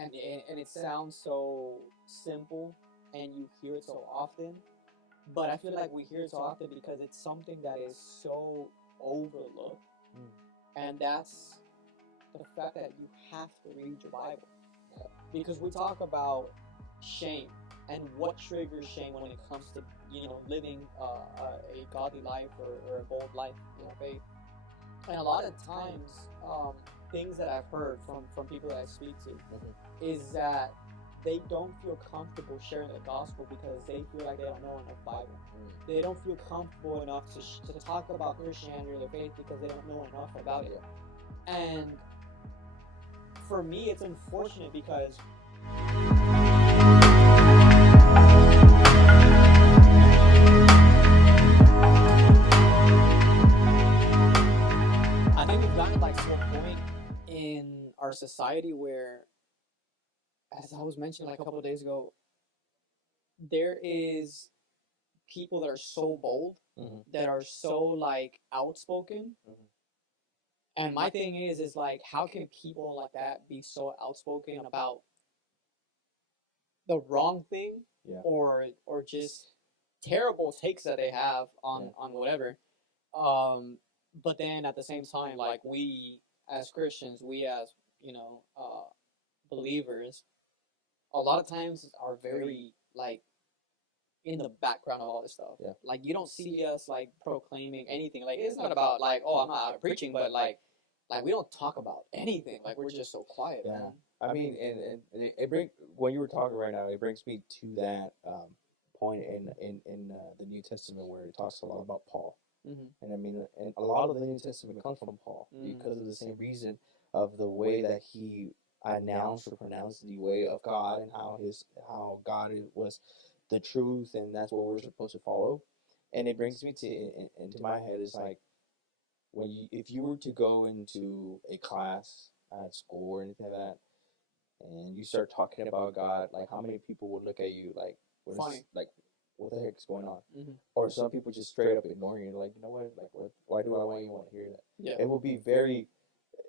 and it sounds so simple, and you hear it so often, but I feel like we hear it so often because it's something that is so overlooked, and that's the fact that you have to read your Bible. Because we talk about shame and what triggers shame when it comes to living a godly life or a bold life, faith. And a lot of times, things that I've heard from people that I speak to is that they don't feel comfortable sharing the gospel because they feel like they don't know enough Bible. They don't feel comfortable enough to talk about Christianity or their faith because they don't know enough about it. And for me, it's unfortunate because I think we've gotten like to a point in our society where, as I was mentioning like a couple of days ago, there is people that are so bold, that are so like outspoken. And my thing is like, how can people like that be so outspoken about the wrong thing, or just terrible takes that they have on whatever? But then at the same time, like, we as Christians, we as believers, a lot of times are very like in the background of all this stuff. Like, you don't see us like proclaiming anything. Like, it's not about like, oh, I'm not out of preaching, but like we don't talk about anything. Like, we're just so quiet, man. I mean, and it brings, when you were talking right now, it brings me to that point in the New Testament where it talks a lot about Paul. And I mean, and a lot of the New Testament comes from Paul because of the same reason of the way that he announced or pronounced the way of God, and how God was the truth, and that's what we're supposed to follow. And it brings me to into my head is like, if you were to go into a class at school or anything like that, and you start talking about God, like, how many people would look at you like, funny, like, what the heck's going on? Or some people just straight up ignoring you, like, you know what, like, why do I want you to hear that? It will be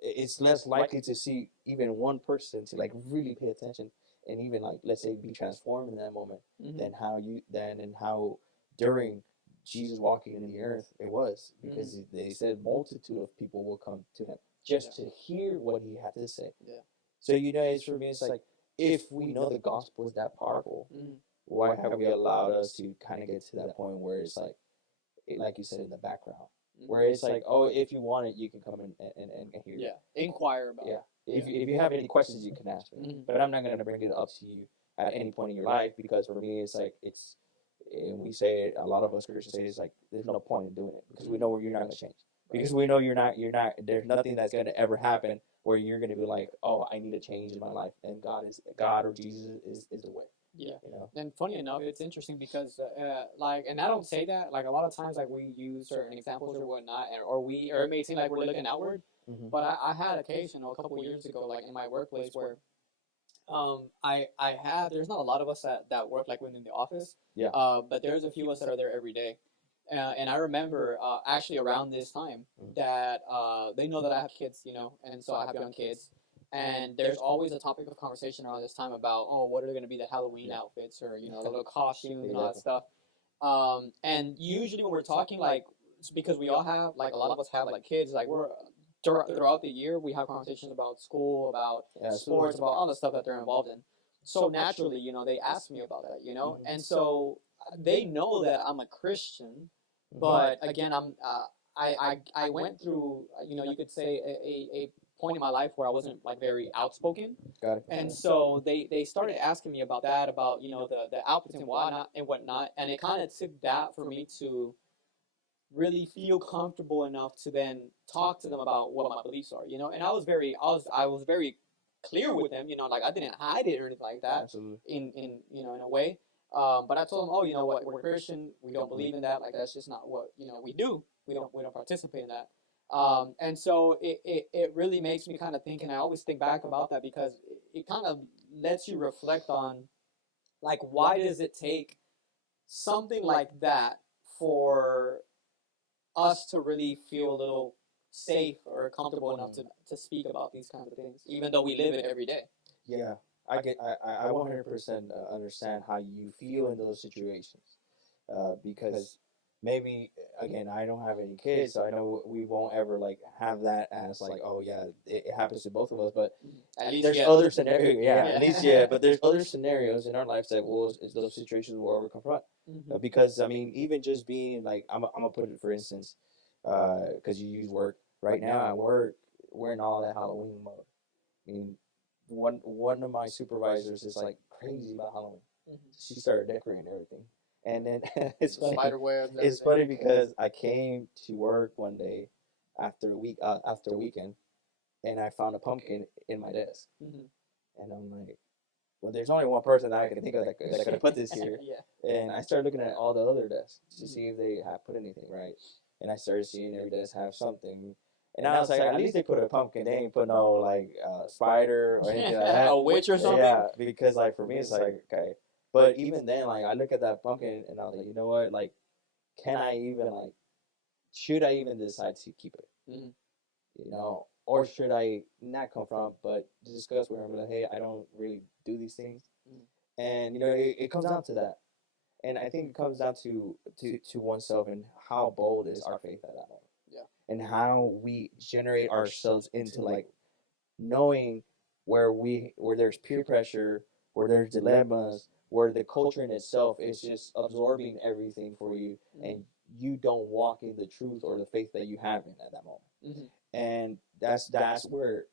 it's less likely to see even one person to like really pay attention and even like, let's say, be transformed in that moment, than how during Jesus walking in the earth it was, because they said multitude of people will come to him just to hear what he had to say. So for me, it's like, if we know the gospel is that powerful, why have we allowed us to kind of get to that point where it's like you said, in the background, where it's like, oh, if you want it, you can come and hear. Inquire about it. If you have any questions, you can ask me. But I'm not going to bring it up to you at any point in your life, because for me, it's like, and we say it, a lot of us Christians say, it's like, there's no point in doing it, because we know you're not going to change. Because we know you're not, there's nothing that's going to ever happen where you're going to be like, oh, I need a change in my life, and God or Jesus is the way. And funny enough, it's interesting because like, and I don't say that, like, a lot of times, like, we use certain examples or whatnot, or it may seem like we're looking outward, but I had occasion a couple of years ago, like in my workplace, where there's not a lot of us that work like within the office, but there's a few of us that are there every day. And I remember actually around this time that they know that I have kids, and so I have young kids. And there's always a topic of conversation around this time about, oh, what are going to be the Halloween outfits, or, the little costumes and all that stuff. And usually when we're talking, like, because we all have, like, a lot of us have, like, kids, like, we're throughout the year, we have conversations about school, about sports, about all the stuff that they're involved in. So naturally, they ask me about that, and so they know that I'm a Christian, but again, I went through, you could say a point in my life where I wasn't like very outspoken. Got it. And so they started asking me about that, about the outputs and whatnot, and it kind of took that for me to really feel comfortable enough to then talk to them about what my beliefs are, and I was very clear with them, like, I didn't hide it or anything like that. Absolutely. In a way. But I told them, oh, you know what, we're Christian, we don't believe in that, like, that's just not what we do. We don't participate in that. And so it really makes me kind of think, and I always think back about that, because it kind of lets you reflect on, like, why does it take something like that for us to really feel a little safe or comfortable enough to speak about these kinds of things, even though we live it every day. Yeah. I 100% understand how you feel in those situations, because maybe again I don't have any kids, so I know we won't ever like have that as like, oh yeah, it happens to both of us. But At least there's yet. other scenarios, yeah, Yeah. at least yeah. But there's other scenarios in our lives that will is those situations will ever confront. Because I mean, even just being like, I'm gonna put it for instance, because you use work right now at work, we're in all that Halloween mode. I mean, one of my supervisors is like crazy about Halloween. She started decorating everything, and then it's funny. Spider webs. It's funny because I came to work one day after a week after a weekend, and I found a pumpkin in my desk, and I'm like, well, there's only one person that I can think of that could have put this here. Yeah. And I started looking at all the other desks to see if they have put anything right, and I started seeing every desk have something. And I was like, at least they put a pumpkin. They ain't put no like spider or anything like that. A witch or something. Yeah, because like for me, it's like okay. But even then, like I look at that pumpkin and I was like, you know what? Like, can I even like, should I even decide to keep it? You know, or should I not confront, but discuss with him like, hey, I don't really do these things, and you know, it comes down to that, and I think it comes down to oneself and how bold is our faith at that moment, and how we generate ourselves into like knowing where there's peer pressure, where there's dilemmas, where the culture in itself is just absorbing everything for you, and you don't walk in the truth or the faith that you have in at that moment. And that's where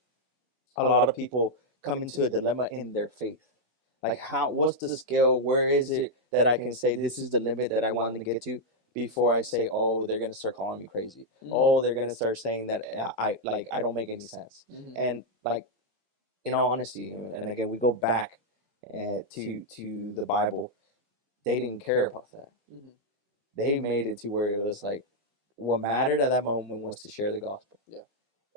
a lot of people come into a dilemma in their faith. Like, how, what's the scale? Where is it that I can say this is the limit that I want to get to before I say, oh, they're gonna start calling me crazy. Oh, they're gonna start saying that I don't make any sense. And like, in all honesty, and again we go back to the Bible, they didn't care about that. They made it to where it was like, what mattered at that moment was to share the gospel.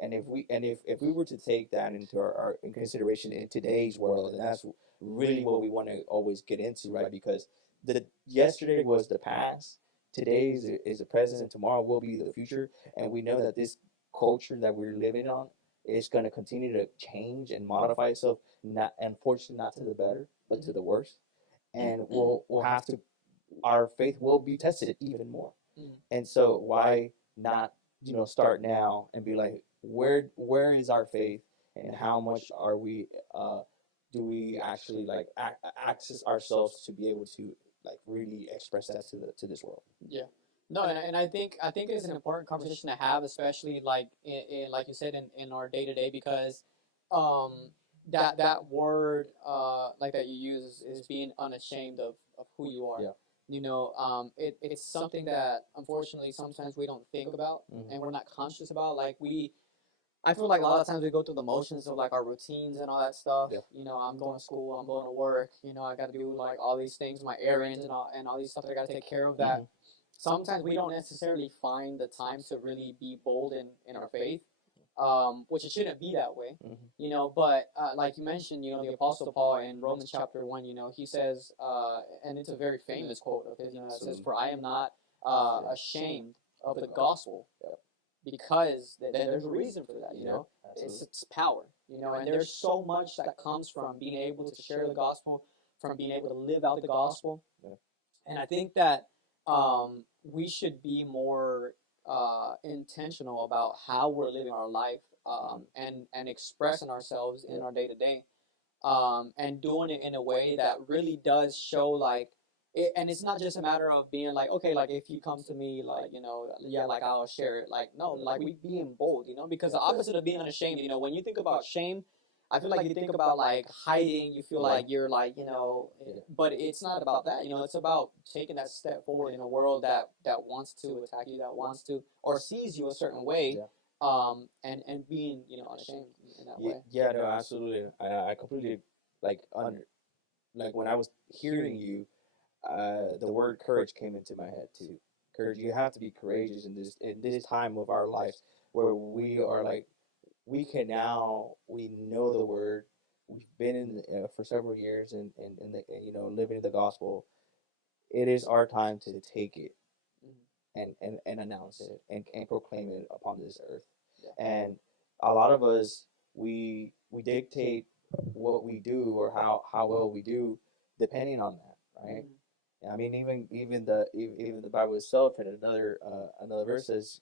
And if we were to take that into our in consideration in today's world, and that's really what we want to always get into, right? Because the yesterday was the past, today is the present, and tomorrow will be the future. And we know that this culture that we're living on is going to continue to change and modify itself, not, unfortunately, not to the better, but to the worse. And we'll have to, our faith will be tested even more. And so why not, you know, start now and be like, where is our faith, and how much are we do we actually like access ourselves to be able to like really express that to this world. Yeah. No, and I think it's an important conversation to have, especially like in like you said in our day to day, because um that word like that you use is being unashamed of who you are. You know, it's something that unfortunately sometimes we don't think about, and we're not conscious about. Like I feel like a lot of times we go through the motions of like our routines and all that stuff. You know, I'm going to school, I'm going to work. You know, I got to do like all these things, my errands and all these stuff that I got to take care of. That sometimes we don't necessarily find the time to really be bold in our faith, which it shouldn't be that way. You know, but like you mentioned, you know, the Apostle Paul in Romans chapter 1, you know, he says, and it's a very famous quote of his, you know, it says, "For I am not ashamed of the gospel." Because there's a reason for that, you know. It's power, you know, and there's so much that comes from being able to share the gospel, from being able to live out the gospel. And I think that we should be more intentional about how we're living our life, and expressing ourselves in our day to day, and doing it in a way that really does show like it, and it's not just a matter of being like, okay, like if you come to me, like, you know, yeah, like I'll share it. Like, no, like we being bold, you know, because the opposite of being unashamed, you know, when you think about shame, I feel like you think about like hiding, you feel like you're like, you know, but it's not about that, you know, it's about taking that step forward in a world that wants to attack you, that wants to, or sees you a certain way, and being, you know, unashamed in that way. Yeah, no, absolutely. I completely like like when I was hearing you, the word courage came into my head too. Courage. You have to be courageous in this time of our lives where we are like, we know the word. We've been in for several years and the, you know, living the gospel. It is our time to take it and announce it and proclaim it upon this earth. And a lot of us we dictate what we do or how well we do depending on that, right? I mean, even the Bible itself in another verse says,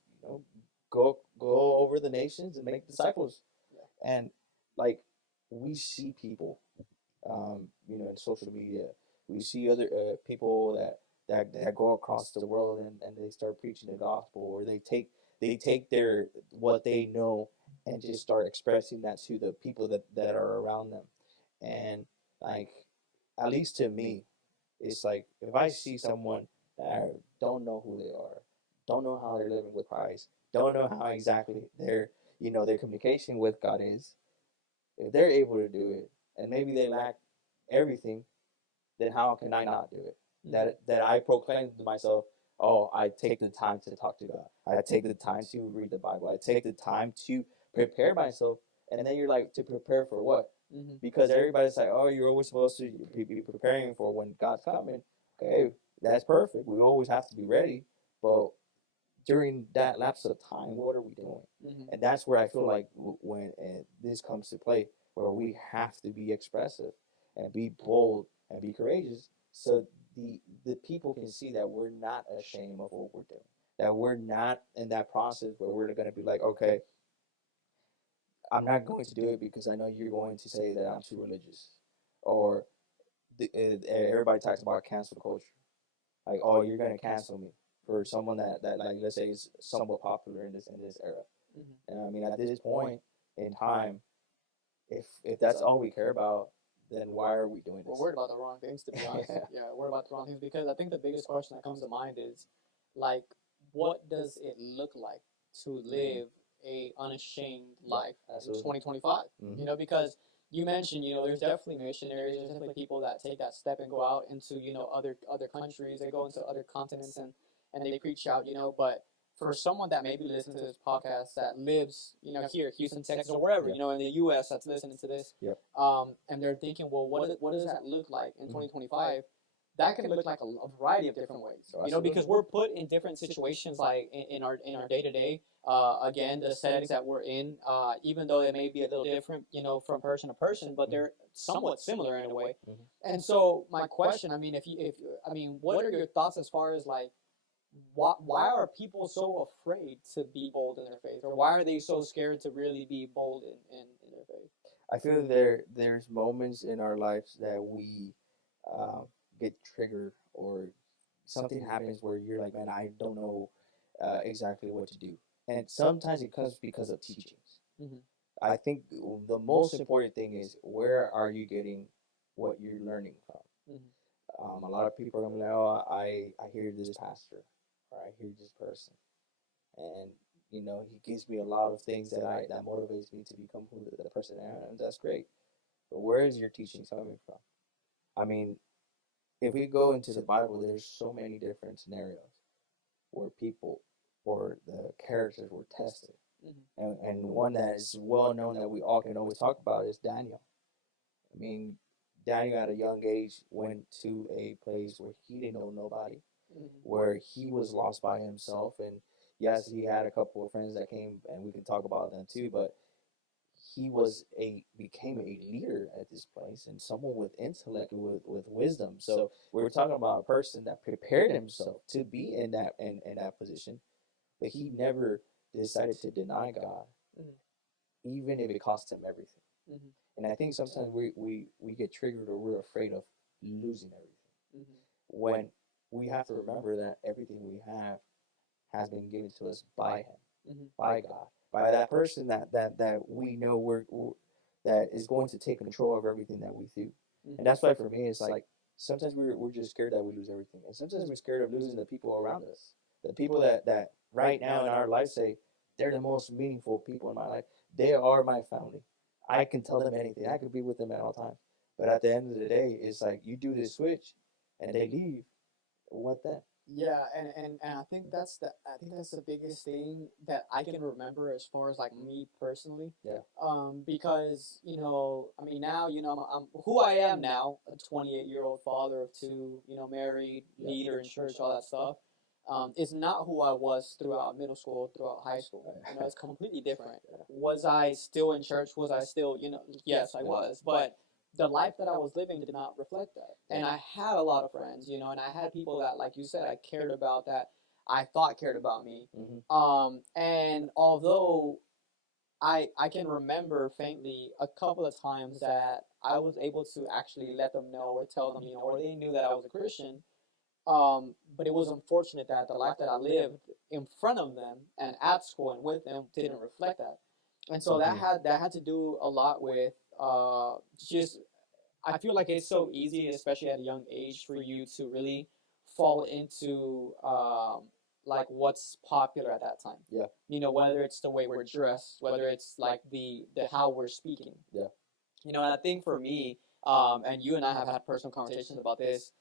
go over the nations and make disciples. And like we see people, in social media, we see other people that go across the world and they start preaching the gospel, or they take their what they know and just start expressing that to the people that are around them. And like, at least to me, it's like if I see someone that I don't know who they are, don't know how they're living with Christ, don't know how exactly their communication with God is, if they're able to do it, and maybe they lack everything, then how can I not do it? That I proclaim to myself, oh, I take the time to talk to God. I take the time to read the Bible. I take the time to prepare myself. And then you're like, to prepare for what? Because everybody's like, oh, you're always supposed to be preparing for when God's coming. Okay, that's perfect. We always have to be ready. But during that lapse of time, what are we doing? And that's where I feel like when this comes to play, where we have to be expressive and be bold and be courageous, so the people can see that we're not ashamed of what we're doing, that we're not in that process where we're going to be like, okay, I'm not going to do it because I know you're going to say that I'm too religious, or everybody talks about cancel culture, like, oh, you're going to cancel me for someone that like, let's say, is somewhat popular in this era. And I mean, at this point in time, if that's all we care about, then why are we doing this? We're worried about the wrong things, to be honest. Yeah, we're worried about the wrong things, because I think the biggest question that comes to mind is, like, what does it look like to live a unashamed life in 2025? Because you mentioned, there's definitely missionaries, there's definitely people that take that step and go out into, other countries, they go into other continents, and they preach out, but for someone that maybe listens to this podcast that lives, here, Houston, Texas, or wherever, in the U.S. that's listening to this, and they're thinking, well, what does that look like in 2025? That can look like a variety of different ways, because we're put in different situations, like in our day to day. Again, the settings that we're in, even though they may be a little different, from person to person, but they're somewhat similar in a way. And so, my question, I mean, what are your thoughts as far as, like, why are people so afraid to be bold in their faith, or why are they so scared to really be bold in their faith? I feel there's moments in our lives that we uh, get triggered, or something happens where you're like, man, I don't know exactly what to do. And sometimes it comes because of teachings. I think the most important thing is, where are you getting what you're learning from? A lot of people are going to be like, oh, I hear this pastor, or I hear this person, and he gives me a lot of things that motivates me to become who the person I am, and that's great. But where is your teaching coming from? I mean, if we go into the Bible, there's so many different scenarios where people or the characters were tested. And one that is well known that we all can always talk about is Daniel. I mean, Daniel at a young age went to a place where he didn't know nobody, where he was lost by himself. And yes, he had a couple of friends that came, and we can talk about them too, but he became a leader at this place, and someone with intellect, with wisdom. So we're talking about a person that prepared himself to be in that position, but he never decided to deny God, even if it cost him everything. And I think sometimes we get triggered, or we're afraid of losing everything, when we have to remember that everything we have has been given to us by Him, by God, by that person that we know that is going to take control of everything that we do. And that's why for me, it's like sometimes we're just scared that we lose everything, and sometimes we're scared of losing the people around us, the people that right now in our life say they're the most meaningful people in my life. They are my family. I can tell them anything. I could be with them at all times. But at the end of the day, it's like you do this switch, and they leave. What then? Yeah, and I think that's the biggest thing that I can remember as far as, like, me personally. Yeah. Because I mean, now I'm who I am now, a 28-year-old father of two, married, leader in church, all that stuff. is not who I was throughout middle school, throughout high school. It's completely different. Was I still in church? Was I still, yes, I was. But the life that I was living did not reflect that. And I had a lot of friends, and I had people that, like you said, I cared about, that I thought cared about me. And although I can remember faintly a couple of times that I was able to actually let them know or tell them, or they knew that I was a Christian. But it was unfortunate that the life that I lived in front of them and at school and with them didn't reflect that. And so that had to do a lot with just, I feel like it's so easy, especially at a young age, for you to really fall into like what's popular at that time. Yeah. Whether it's the way we're dressed, whether it's like the how we're speaking. Yeah. And I think for me, and you and I have had personal conversations about this,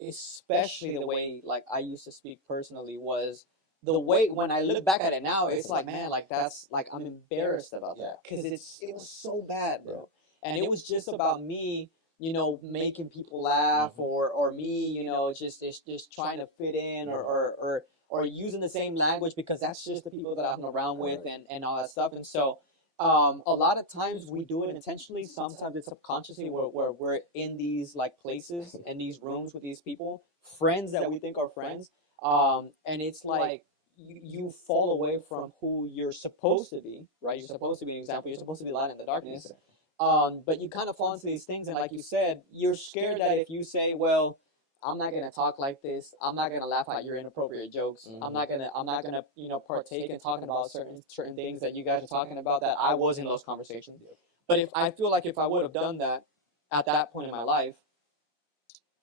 especially the way like I used to speak personally was the way when I look back at it now, it's like, man, like that's like I'm embarrassed about that because it was so bad, bro. And it was just about me, making people laugh or me, just trying to fit in or using the same language because that's just the people that I'm around with and all that stuff. And so a lot of times we do it intentionally. Sometimes it's subconsciously where we're in these like places in these rooms with these people, friends that we think are friends. And it's like you fall away from who you're supposed to be, right? You're supposed to be an example. You're supposed to be light in the darkness. But you kind of fall into these things, and like you said, you're scared that if you say, well, I'm not gonna talk like this. I'm not gonna laugh at your inappropriate jokes. I'm not gonna partake in talking about certain things that you guys are talking about that I was in those conversations. But if I feel like if I would have done that at that point in my life,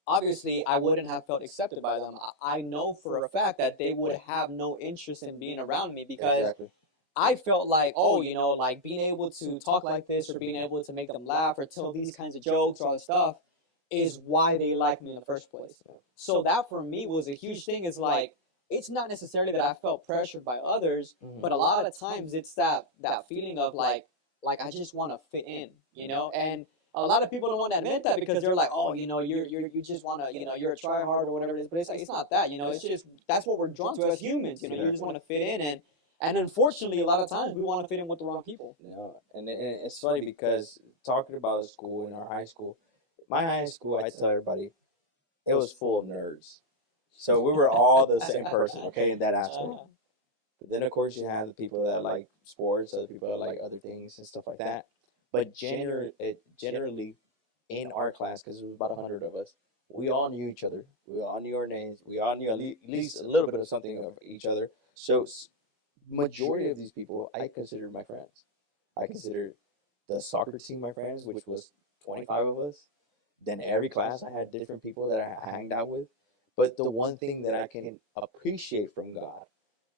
obviously I wouldn't have felt accepted by them. I know for a fact that they would have no interest in being around me because I felt like, oh, like being able to talk like this or being able to make them laugh or tell these kinds of jokes or all this stuff is why they like me in the first place. So that for me was a huge thing. Is like, it's not necessarily that I felt pressured by others, but a lot of times it's that feeling of like I just want to fit in, and a lot of people don't want to admit that because they're like, oh, you just want to, you're a try hard or whatever it is. But it's like, it's not that, it's just, that's what we're drawn to as humans, you just want to fit in. And unfortunately, a lot of times we want to fit in with the wrong people. And it's funny because talking about school in our high school, my high school, I tell everybody, it was full of nerds. So we were all the same person, okay, in that aspect. But then, of course, you have the people that like sports, other people that like other things and stuff like that. But generally, in our class, because there was about 100 of us, we all knew each other. We all knew our names. We all knew at least a little bit of something of each other. So majority of these people I considered my friends. I considered the soccer team my friends, which was 25 of us. Then every class I had different people that I hanged out with. But the one thing that I can appreciate from God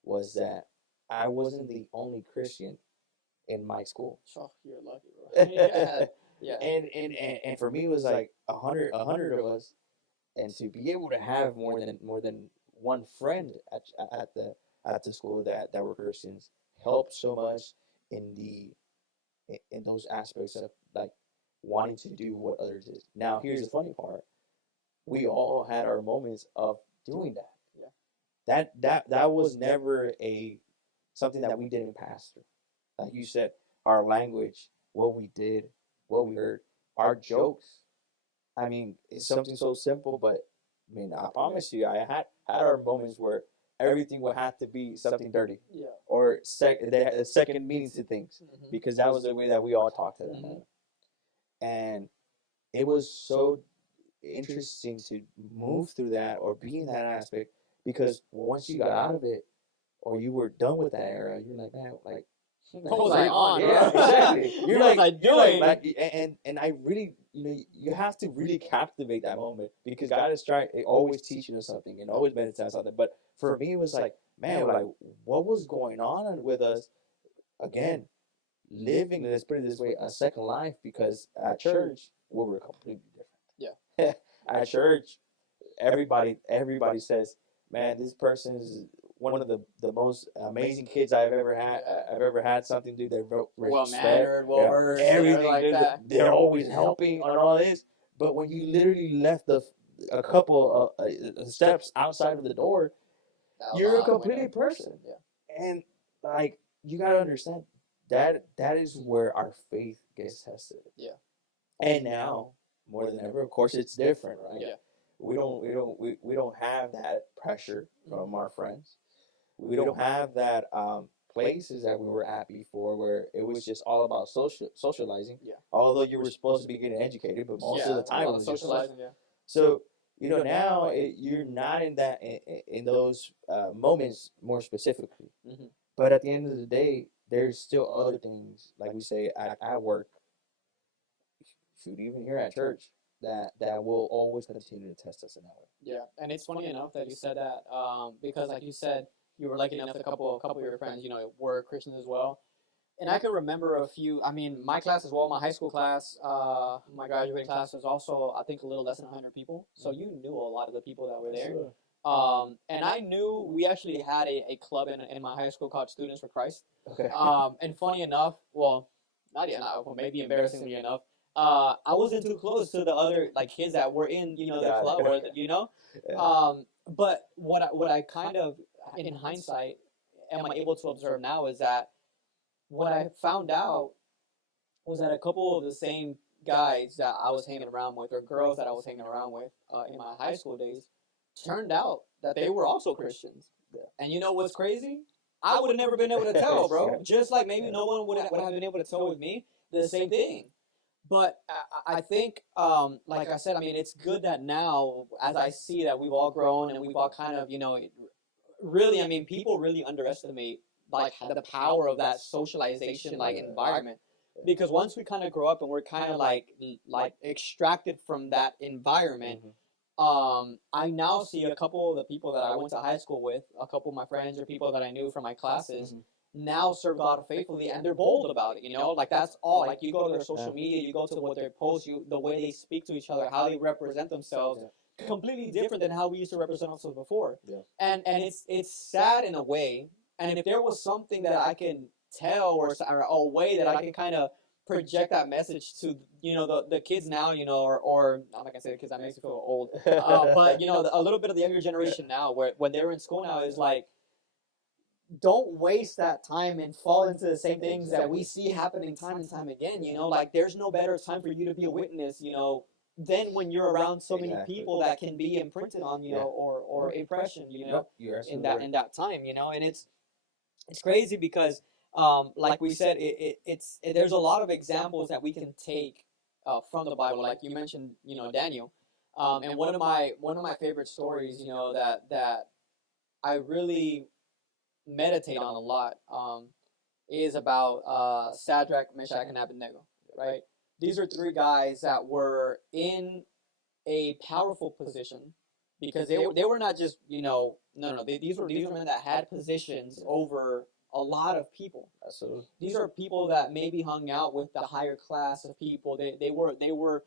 was that I wasn't the only Christian in my school. Oh, you're lucky, bro. Yeah. And for me it was like a hundred of us, and to be able to have more than one friend at the school that were Christians helped so much in those aspects of like wanting to do what others did. Now here's the funny part: we all had our moments of doing that. Yeah. That was never something that we didn't pass through. Like you said, our language, what we did, what we heard, our jokes. I mean, it's something so simple, but I mean, I promise you, I had our moments where everything would have to be something dirty, or the second meanings to things, because that was the way that we all talked to them. And it was so interesting to move through that or be in that aspect, because once you got out of it or you were done with that era, you're like, man, like, what was I on? Yeah, exactly. You're what was I doing? And I really, you have to really captivate that moment, because God is always teaching us something and always meditating on something. But for me, it was like, man, like, what was going on with us? Again, living, let's put it this way, a second life, because at church we were completely different. Yeah. At church, everybody says, man, this person is one of the most amazing kids I've ever had. I've ever had something to do. They're well mannered, well versed, everything like that. They're always helping on all this. But when you literally left a couple steps outside of the door, you're a completely person. Yeah. And like you gotta understand that is where our faith gets tested. Yeah. And now more than ever, of course, it's different, right? Yeah. We don't have that pressure from our friends. We don't have that places that we were at before where it was just all about socializing. Yeah. Although you were supposed to be getting educated, but most of the time it was socializing. Yeah. So now you're not in that in those moments more specifically. Mm-hmm. But at the end of the day, there's still other things, like we say at work, shoot, even here at church, that will always continue to test us in that way. Yeah, and it's funny enough that you said that because, like you said, you were lucky enough that a couple of your friends, were Christians as well. And I can remember a few. I mean, my class as well, my high school class, my graduating class was also, I think, a little less than 100 people. So you knew a lot of the people that were there. Sure. And I knew we actually had a club in my high school called Students for Christ. Okay. And funny enough, well, maybe embarrassingly enough, I wasn't too close to the other kids that were in the club, or Yeah. But what I kind of, in hindsight, am I able to observe now is that what I found out was that a couple of the same guys that I was hanging around with, or girls that I was hanging around with in my high school days, turned out that they were also Christians. Yeah. And you know what's crazy? I would have never been able to tell, bro. Just like maybe no one would have been able to tell with me the same thing. But I think, like I said, I mean, it's good that now, as I see that we've all grown and we've all kind of, really, I mean, people really underestimate the power of that socialization environment, because once we kind of grow up and we're kind of like extracted from that environment, I now see a couple of the people that I went to high school with, a couple of my friends or people that I knew from my classes, now serve God faithfully, and they're bold about it. That's all. You go to their social media, you go to what they post, the way they speak to each other, how they represent themselves. Completely different than how we used to represent ourselves before. Yeah. And it's sad in a way. And if there was something that I can tell, or a way that I can kind of project that message to the kids now, or I'm not gonna say the kids, that makes me feel old, but a little bit of the younger generation now, when they're in school now, is don't waste that time and fall into the same things that we see happening time and time again. There's no better time for you to be a witness, than when you're around so many people that can be imprinted on, or impression, in that time, and it's crazy because, like we said, there's a lot of examples that we can take from the Bible, like you mentioned, Daniel, and one of my favorite stories, that I really meditate on a lot, is about Shadrach, Meshach, and Abednego, right? These are three guys that were in a powerful position, because they were not just, these were men that had positions over a lot of people. Absolutely. These are people that maybe hung out with the higher class of people. They were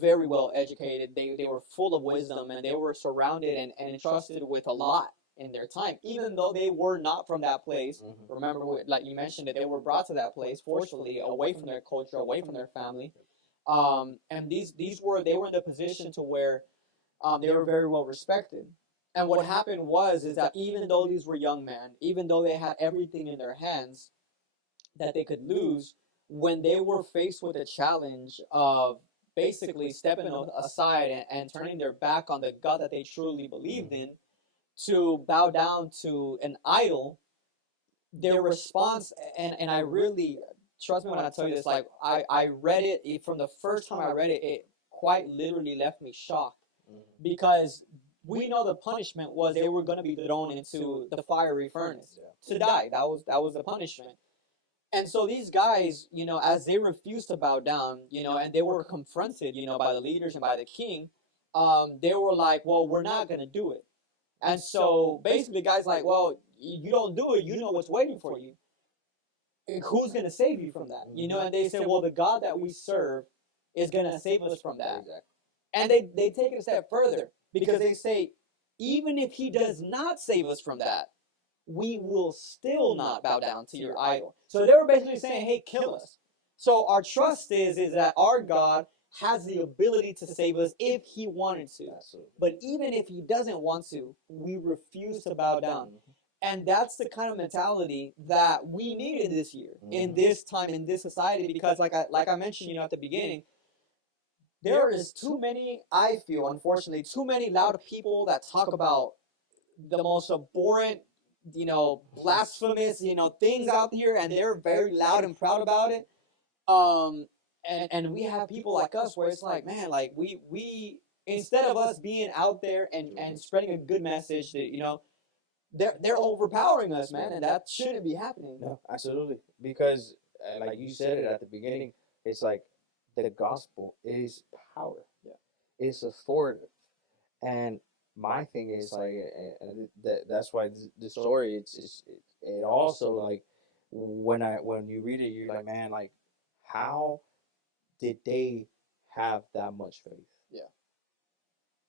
very well educated. They were full of wisdom, and they were surrounded and entrusted with a lot in their time, even though they were not from that place. Mm-hmm. Remember, like you mentioned, that they were brought to that place forcefully, away from their culture, away from their family. And they were in the position to where they were very well respected. And what happened is that even though these were young men, even though they had everything in their hands that they could lose, when they were faced with the challenge of basically stepping aside and turning their back on the God that they truly believed in, to bow down to an idol, their response, and I really, trust me when I tell you this, I read it, from the first time I read it, it quite literally left me shocked, because we know the punishment was they were going to be thrown into the fiery furnace to die. That was the punishment. And so these guys, as they refused to bow down, and they were confronted, by the leaders and by the king, they were like, well, we're not going to do it. And so basically, the guy's like, well, you don't do it, you know what's waiting for you. Who's going to save you from that? And they said, well, the God that we serve is going to save us from that. Exactly. And they take it a step further, because they say, even if he does not save us from that, we will still not bow down to your idol. So they were basically saying, hey, kill us. So our trust is that our God has the ability to save us if he wanted to. Absolutely. But even if he doesn't want to, we refuse to bow down. And that's the kind of mentality that we needed this year, in this time, in this society, because like I mentioned, at the beginning, there is too many, I feel, unfortunately, too many loud people that talk about the most abhorrent, blasphemous, things out here, and they're very loud and proud about it. And we have people like us where it's like, man, like we instead of us being out there and spreading a good message that, they're overpowering us, man, and that shouldn't be happening. No, absolutely. Because, like you said it at the beginning, it's like the gospel is power. Yeah. It's authoritative. And my thing is like, that's why the story, it also like, when you read it, you're like, man, like, how did they have that much faith? Yeah.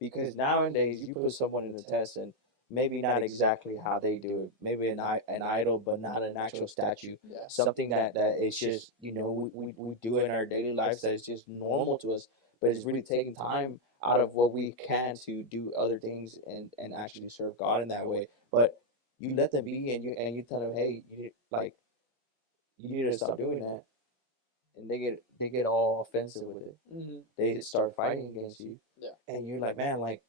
Because nowadays you put someone in the test and maybe not exactly how they do it. Maybe an idol, but not an actual statue. Yeah. Something that is just, we do in our daily lives that is just normal to us, but it's really taking time out of what we can to do other things and actually serve God in that way. But you let them be, and you tell them, hey, you need to stop doing that, and they get all offensive with it. Mm-hmm. They start fighting against you. Yeah. And you're like, man, like,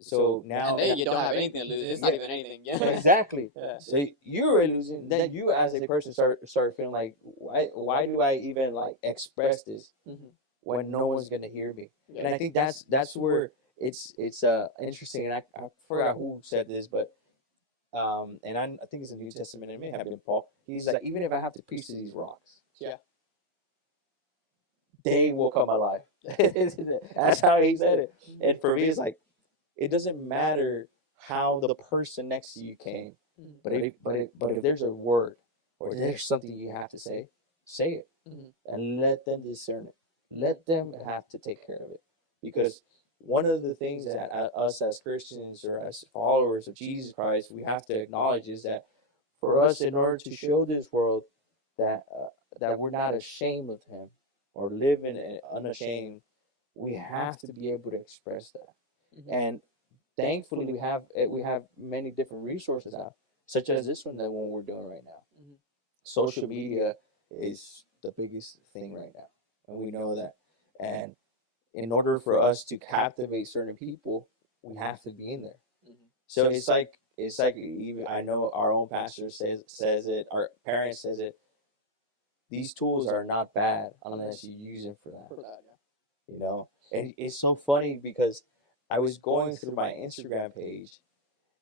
so now, and you don't have anything to lose. It's not even anything. Yeah. Exactly. Yeah. So you're already losing. Then you, as a person, start feeling like, why do I even like express this when no one's gonna hear me? Yeah. And I think that's where it's interesting. And I forgot who said this, but and I think it's in the New Testament. It may have been Paul. He's like, even if I have to preach to these rocks, yeah, they will come alive. That's how he said it. And for me, it's like, it doesn't matter how the person next to you came, but if there's a word or there's something you have to say it, and let them discern it. Let them have to take care of it, because one of the things that us as Christians or as followers of Jesus Christ we have to acknowledge is that for us, in order to show this world that we're not ashamed of Him or live in unashamed, we have to be able to express that. And thankfully, we have many different resources now, such as this one, that one we're doing right now. Social media is the biggest thing right now, and we know that. And in order for us to captivate certain people, we have to be in there. So it's like even I know our own pastor says it, our parents says it. These tools are not bad unless you use them for that. And it's so funny because I was going through my Instagram page,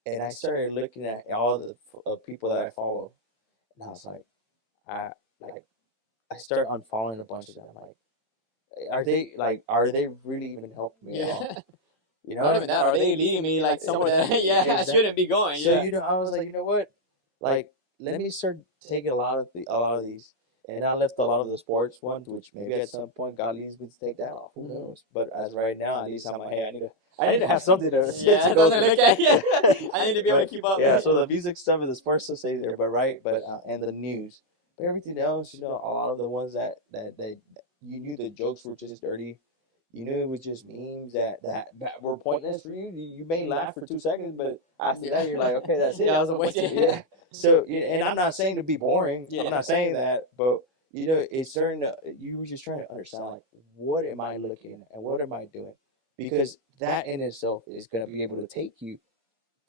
and I started looking at all the people that I follow, and I was like, I start unfollowing a bunch of them. I'm like, are they really even helping me at all? Not even that. Are they leading me like somewhere that I shouldn't be going? So I was like, you know what? Like, let me start taking a lot of these. And I left a lot of the sports ones, which maybe at some point God leads me to take that off. Who knows? But as right now, at least I'm like, hey, I need to have something to go through. I need to be able to keep up. Yeah, so the music stuff and the sports stuff stays there, but and the news. But everything else, a lot of the ones that you knew the jokes were just dirty. You knew it was just memes that were pointless for you. You may laugh for 2 seconds, but after that, you're like, okay, that's it. Yeah, I was away. So, and I'm not saying to be boring. I'm not saying that, but it's certain. You were just trying to understand, like, what am I looking at and what am I doing? Because that in itself is going to be able to take you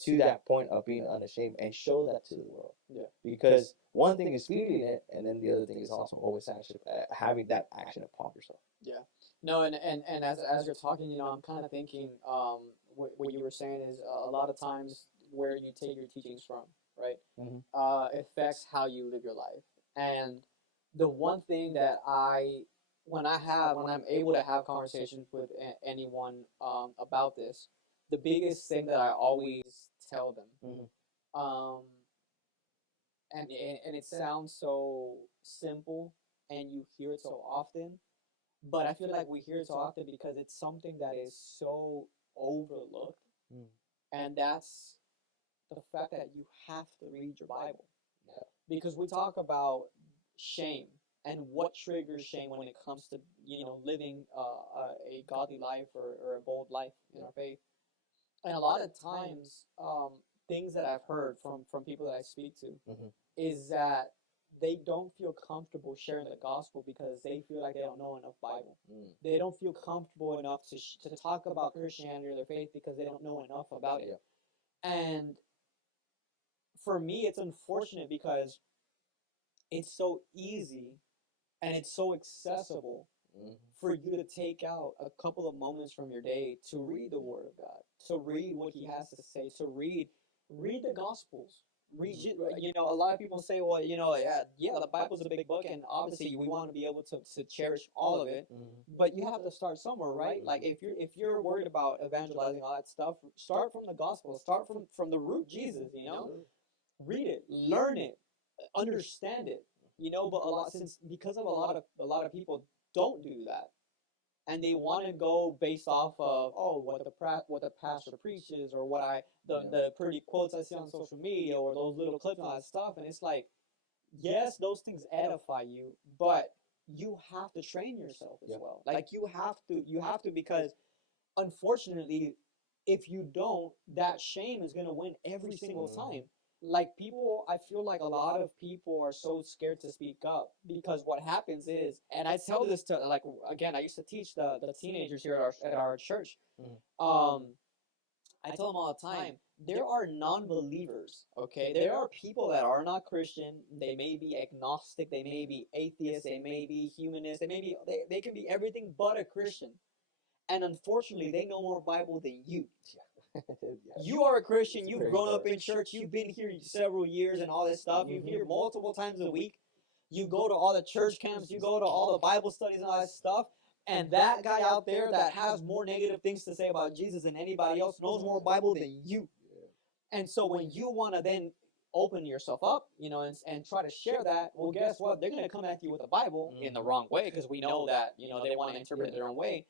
to that point of being unashamed and show that to the world. Yeah. Because one thing is feeling it, and then the other thing is also always actually having that action upon yourself. Yeah. No, and as you're talking, I'm kind of thinking, what you were saying is a lot of times where you take your teachings from, right? Affects how you live your life. And the one thing that when I'm able to have conversations with anyone about this, the biggest thing that I always tell them, and it sounds so simple, and you hear it so often, but I feel like we hear it so often because it's something that is so overlooked, and that's the fact that you have to read your Bible. Because we talk about shame, and what triggers shame when it comes to living a godly life or a bold life in our faith. And a lot of times, things that I've heard from people that I speak to is that they don't feel comfortable sharing the gospel because they feel like they don't know enough Bible. They don't feel comfortable enough to talk about Christianity or their faith because they don't know enough about it. And for me, it's unfortunate because it's so easy and it's so accessible for you to take out a couple of moments from your day to read the Word of God, to read what He has to say, to read the Gospels. Read, a lot of people say, well, the Bible's a big book, and obviously we want to be able to cherish all of it, but you have to start somewhere, right? Like if you're worried about evangelizing all that stuff, start from the Gospel, start from the root Jesus, read it, learn it, understand it, but because of a lot of people don't do that, and they want to go based off of what the pastor preaches, or the pretty quotes I see on social media, or those little clips and all that stuff. And it's like, yes, those things edify you, but you have to train yourself as well. Like you have to, because unfortunately, if you don't, that shame is going to win every single time. Like I feel like a lot of people are so scared to speak up, because what happens is, and I tell this to, like, again, I used to teach the teenagers here at our church. I tell them all the time, there are non-believers, okay? There are people that are not Christian. They may be agnostic, they may be atheists, they may be humanists, they can be everything but a Christian. And unfortunately, they know more Bible than you. You are a Christian. You've grown up in church. You've been here several years and all this stuff. You're here multiple times a week. You go to all the church camps. You go to all the Bible studies and all that stuff. And that guy out there that has more negative things to say about Jesus than anybody else knows more Bible than you. And so when you want to then open yourself up, and try to share that, well, guess what? They're going to come at you with the Bible in the wrong way, because we know that, they want to interpret it their own way.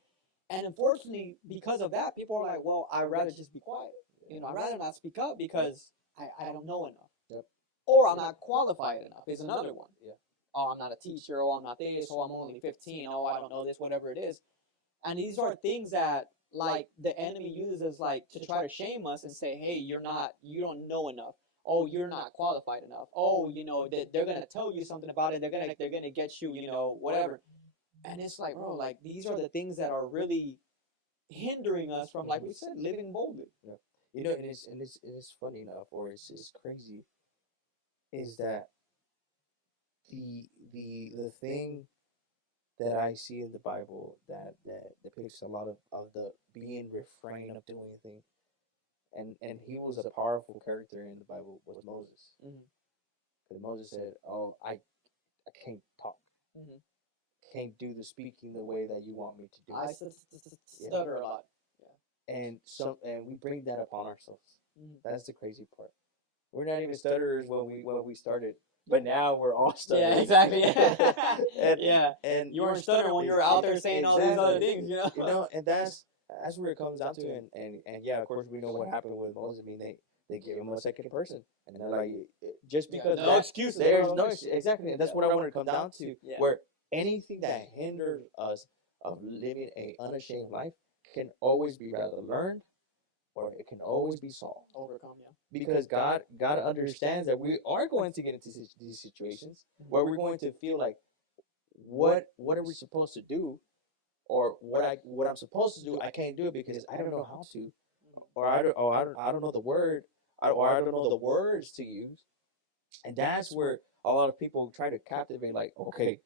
And unfortunately, because of that, people are like, well, I'd rather just be quiet. I'd rather not speak up because I don't know enough. Or I'm not qualified enough is another one. Oh, I'm not a teacher. Oh, I'm not this. Oh, I'm only 15. Oh, I don't know this, whatever it is. And these are things that, like, the enemy uses, like, to try to shame us and say, hey, you don't know enough. Oh, you're not qualified enough. Oh, they're going to tell you something about it. They're going to get you, whatever. And it's like, bro, like, these are the things that are really hindering us from, like we said, living boldly. And it's funny enough, or it's crazy, is that the thing that I see in the Bible that depicts a lot of the being refrain of doing anything, and he was a powerful character in the Bible, was Moses. Because Moses said, "Oh, I can't talk, can't do the speaking the way that you want me to do." I stutter a lot. And we bring that upon ourselves. That's the crazy part. We're not even stutterers when we started, but now we're all stutterers. Yeah, exactly. And you weren't stuttering when you were out there saying all these other things, and that's where it comes down to. And yeah, of course, we know what happened with Moses. I mean, they gave him a second person, and they're like, just because no excuses. There's no exactly, and that's what I want to come down to. Where anything that hinders us of living a unashamed life can always be rather learned, or it can always be solved. Overcome, Because God understands that we are going to get into these situations where we're going to feel like, what are we supposed to do, or what I'm supposed to do, I can't do it because I don't know how to, or I don't know the word, or I don't know the words to use. And that's where a lot of people try to captivate, like, okay,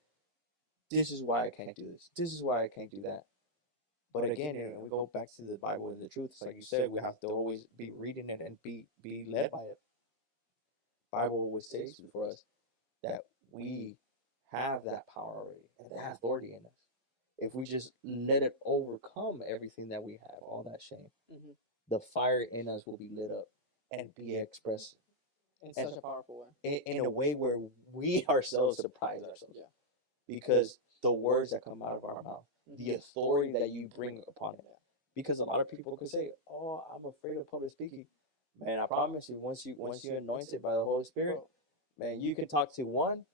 this is why I can't do this. This is why I can't do that. But again, we go back to the Bible and the truth. It's like you said, we have to always be reading it and be led by it. Bible always says for us that we have that power already, and that authority in us. If we just let it overcome everything that we have, all that shame, the fire in us will be lit up and be expressed in such a powerful way. In a way where we ourselves surprise ourselves. Because the words that come out of our mouth, the authority that you bring upon it. Because a lot of people could say, "Oh, I'm afraid of public speaking." Man, I promise you, once you're anointed by the Holy Spirit, man, you can talk to one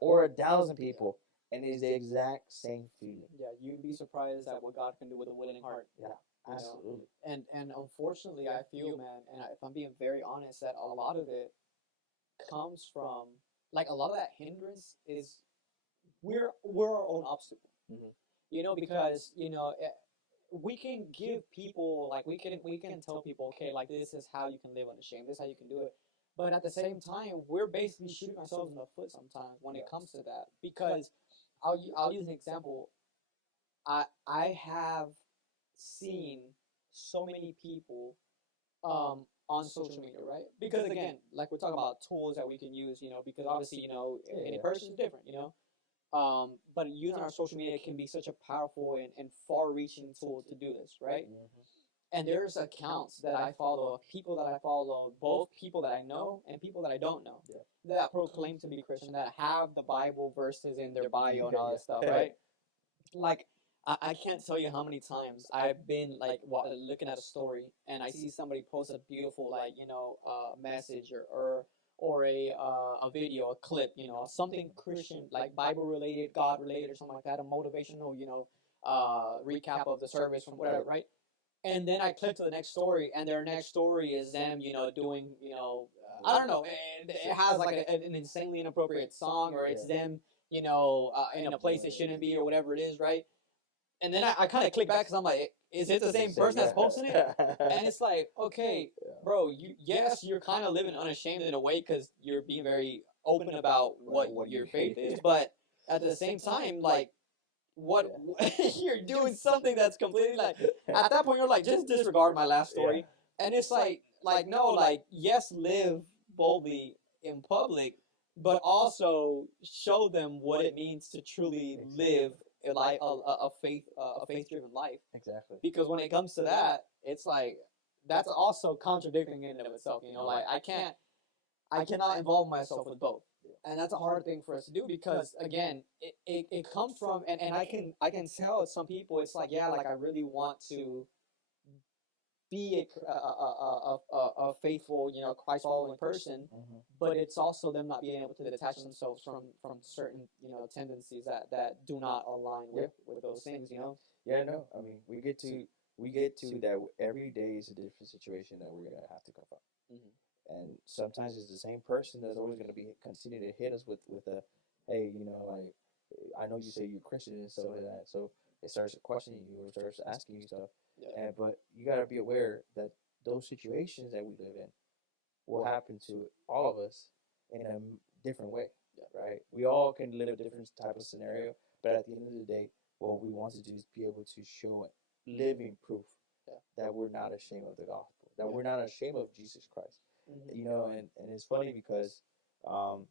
or 1,000 people, and it's the exact same feeling. Yeah, you'd be surprised at what God can do with a willing heart. Yeah, absolutely. And unfortunately, I feel, man, and if I'm being very honest, that a lot of it comes from, like, a lot of that hindrance is we're our own obstacle. Mhm. Because we can give people, like, we can tell people, okay, like, this is how you can live unashamed, this is how you can do it. But at the same time, we're basically shooting ourselves in the foot sometimes when it comes to that. Because I'll use an example. I have seen so many people on social media, right? Because again, like, we're talking about tools that we can use, because obviously, any person is different, but using our social media can be such a powerful and far-reaching tool to do this, right? Mhm. And there's accounts that I follow of people that I follow, both people that I know and people that I don't know, Yeah. that proclaim to be Christian, that have the Bible verses in their bio and all that stuff, Yeah. right? Like, I can't tell you how many times I've been, like, looking at a story and I see somebody post a beautiful, like, message, or a video, a clip, something Christian, like Bible related, God related, or something like that, a motivational, recap of the service from whatever, right? And then I click to the next story, and their next story is them, doing, I don't know, it has like an insanely inappropriate song, or it's them, in a place it shouldn't be, or whatever it is, right? And then I kind of click back because I'm like, is it the same person that's posting it? And it's like, okay, bro, yes, you're kind of living unashamed in a way because you're being very open about what your faith is, but at the same time, like, what you're doing something that's completely, like, at that point you're like, just disregard my last story. And it's like, no, like, yes, live boldly in public, but also show them what it means to truly live a faith driven life. Exactly. Because when it comes to that, it's like, that's also contradicting in and of itself. Like, I cannot involve myself with both. And that's a hard thing for us to do because, again, it comes from, and I can tell some people, it's like, yeah, like, I really want to be a faithful, Christ following person, but it's also them not being able to detach themselves from certain, tendencies that do not align with those things. Yeah, no. I mean, we get to that every day is a different situation that we're gonna have to confront. Mm-hmm. And sometimes it's the same person that's always gonna be continue to hit us with a, hey, like, I know you say you're Christian and stuff like that, so it starts questioning you or starts asking you stuff. Yeah. And but you gotta be aware that those situations that we live in will happen to all of us in a different way, right? We all can live a different type of scenario, but at the end of the day, what we want to do is be able to show living proof that we're not ashamed of the gospel, that we're not ashamed of Jesus Christ. And it's funny because um,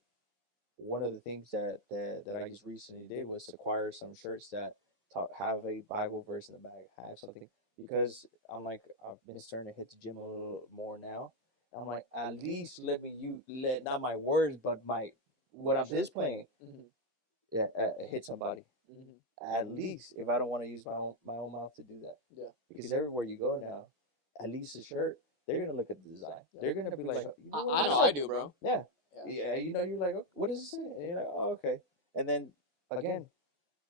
one of the things that I just recently did was acquire some shirts that have a Bible verse in the back, have something, because I'm like, I've been starting to hit the gym a little more now. I'm like, at least let not my words, but what I'm displaying, yeah, hit somebody. At least if I don't want to use my own mouth to do that, Yeah. because everywhere you go now, at least a shirt, they're gonna look at the design. They're gonna be like, I know I do, bro. Yeah. Yeah, you're like, what does it say? And you're like, oh, okay. And then again,